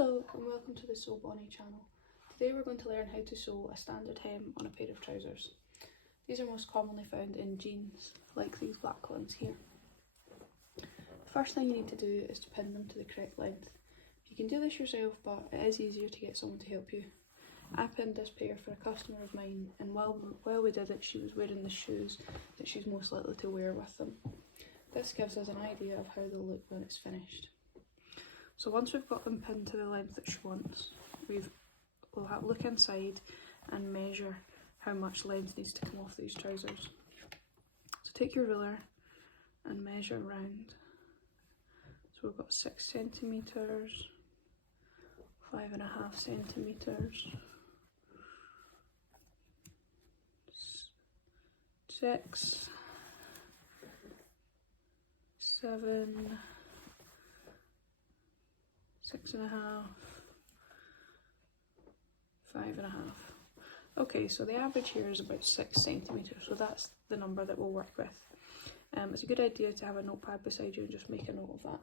Hello and welcome to the Sew Bonnie channel. Today we're going to learn how to sew a standard hem on a pair of trousers. These are most commonly found in jeans, like these black ones here. The first thing you need to do is to pin them to the correct length. You can do this yourself, but it is easier to get someone to help you. I pinned this pair for a customer of mine, and while we did it, she was wearing the shoes that she's most likely to wear with them. This gives us an idea of how they'll look when it's finished. So once we've got them pinned to the length that she wants, we'll look inside and measure how much length needs to come off these trousers. So take your ruler and measure round. So we've got 6 centimetres, 5.5 centimetres, 6, 7, 6.5, 5.5. Okay, so the average here is about 6 centimetres, so that's the number that we'll work with. It's a good idea to have a notepad beside you and just make a note of that.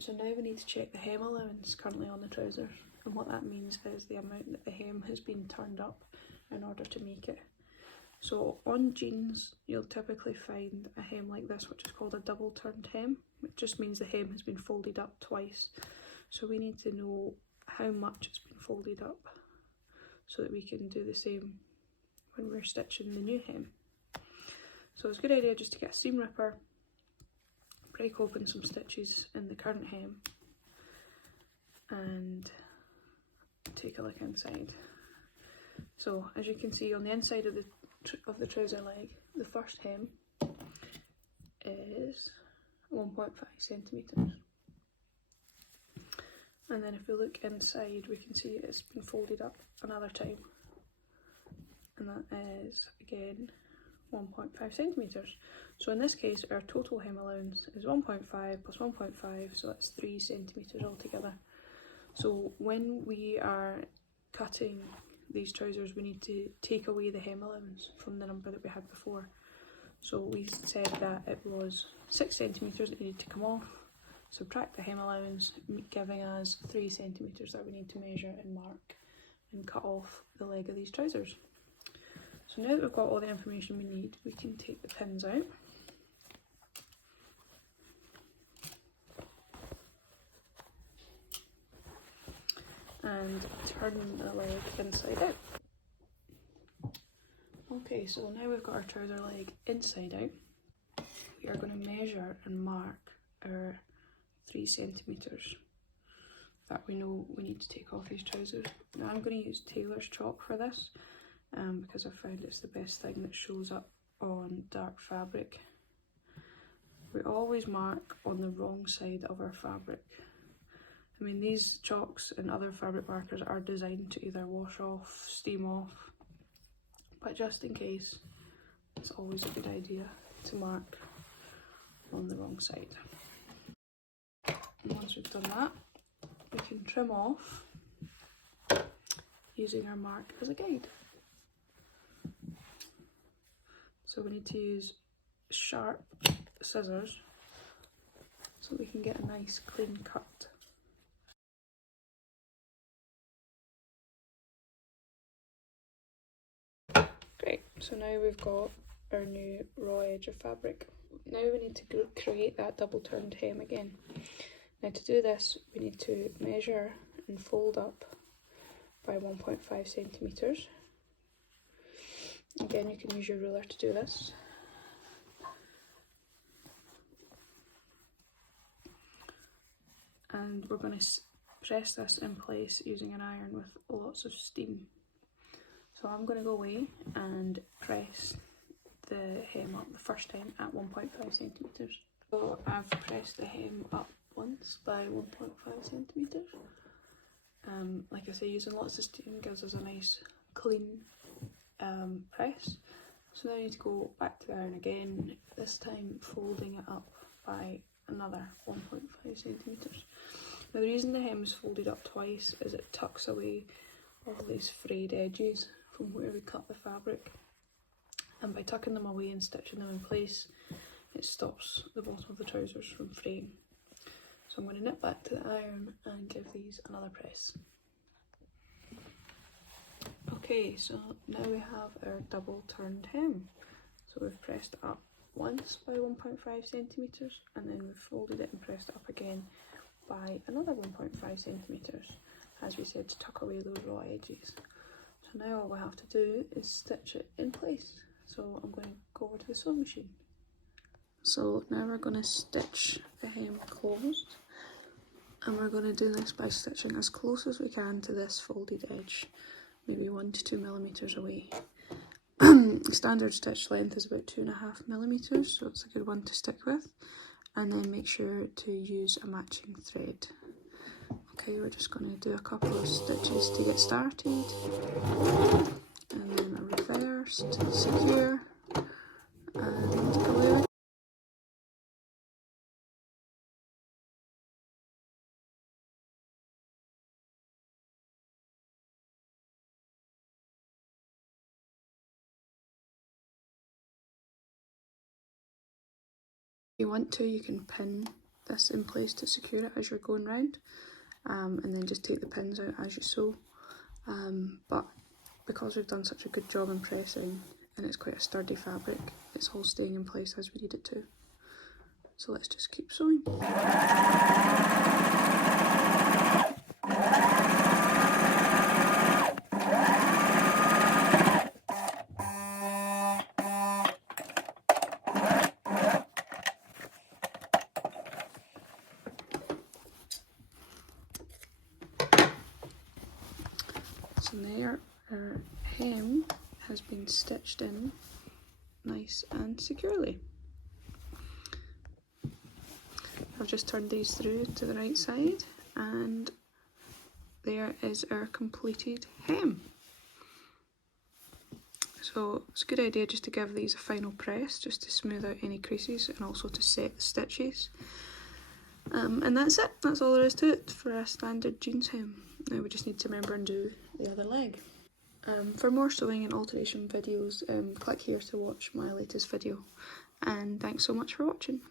So now we need to check the hem allowance currently on the trousers, and what that means is the amount that the hem has been turned up in order to make it. So on jeans, you'll typically find a hem like this, which is called a double turned hem, which just means the hem has been folded up twice. So we need to know how much it's been folded up so that we can do the same when we're stitching the new hem. So it's a good idea just to get a seam ripper, break open some stitches in the current hem and take a look inside. So as you can see, on the inside of the trouser leg, the first hem is 1.5 centimetres. And then if we look inside, we can see it's been folded up another time, and that is again 1.5 centimetres. So in this case, our total hem allowance is 1.5 plus 1.5, so that's 3 centimetres altogether. So when we are cutting these trousers, we need to take away the hem allowance from the number that we had before. So we said that it was 6 centimetres that needed to come off, subtract the hem allowance, giving us 3 centimetres that we need to measure and mark and cut off the leg of these trousers. So now that we've got all the information we need, we can take the pins out. And turn the leg inside out. Okay, so now we've got our trouser leg inside out. We are going to measure and mark our 3 centimetres that we know we need to take off these trousers. Now I'm going to use tailor's chalk for this because I found it's the best thing that shows up on dark fabric. We always mark on the wrong side of our fabric. I mean, these chalks and other fabric markers are designed to either wash off, steam off, but just in case, it's always a good idea to mark on the wrong side. And once we've done that, we can trim off using our mark as a guide. So we need to use sharp scissors so we can get a nice clean cut. Great, so now we've got our new raw edge of fabric. Now we need to create that double turned hem again. Now to do this, we need to measure and fold up by 1.5 centimetres. Again, you can use your ruler to do this. And we're going to press this in place using an iron with lots of steam. So I'm going to go away and press the hem up the first time at 1.5 centimetres. So I've pressed the hem up once by 1.5 centimetres. Like I say, using lots of steam gives us a nice clean press. So now I need to go back to the iron again, this time folding it up by another 1.5 centimetres. Now the reason the hem is folded up twice is it tucks away all these frayed edges from where we cut the fabric, and by tucking them away and stitching them in place, it stops the bottom of the trousers from fraying. So I'm going to nip back to the iron and give these another press. Okay, so now we have our double turned hem. So we've pressed up once by 1.5 centimetres, and then we've folded it and pressed it up again by another 1.5 centimetres, as we said, to tuck away those raw edges. So now all we have to do is stitch it in place. So I'm going to go over to the sewing machine. So now we're going to stitch the hem closed, and we're going to do this by stitching as close as we can to this folded edge, maybe 1 to 2 millimetres away. Standard stitch length is about 2.5 millimetres, so it's a good one to stick with. And then make sure to use a matching thread. Okay, we're just going to do a couple of stitches to get started, and then a reverse to secure, and away we go. If you want to, you can pin this in place to secure it as you're going round, and then just take the pins out as you sew. But because we've done such a good job in pressing, and it's quite a sturdy fabric, it's all staying in place as we need it to. So let's just keep sewing. So there, our hem has been stitched in nice and securely. I've just turned these through to the right side, and there is our completed hem. So it's a good idea just to give these a final press, just to smooth out any creases and also to set the stitches. And that's it, that's all there is to it for a standard jeans hem. Now we just need to remember and do the other leg. For more sewing and alteration videos, click here to watch my latest video. And thanks so much for watching.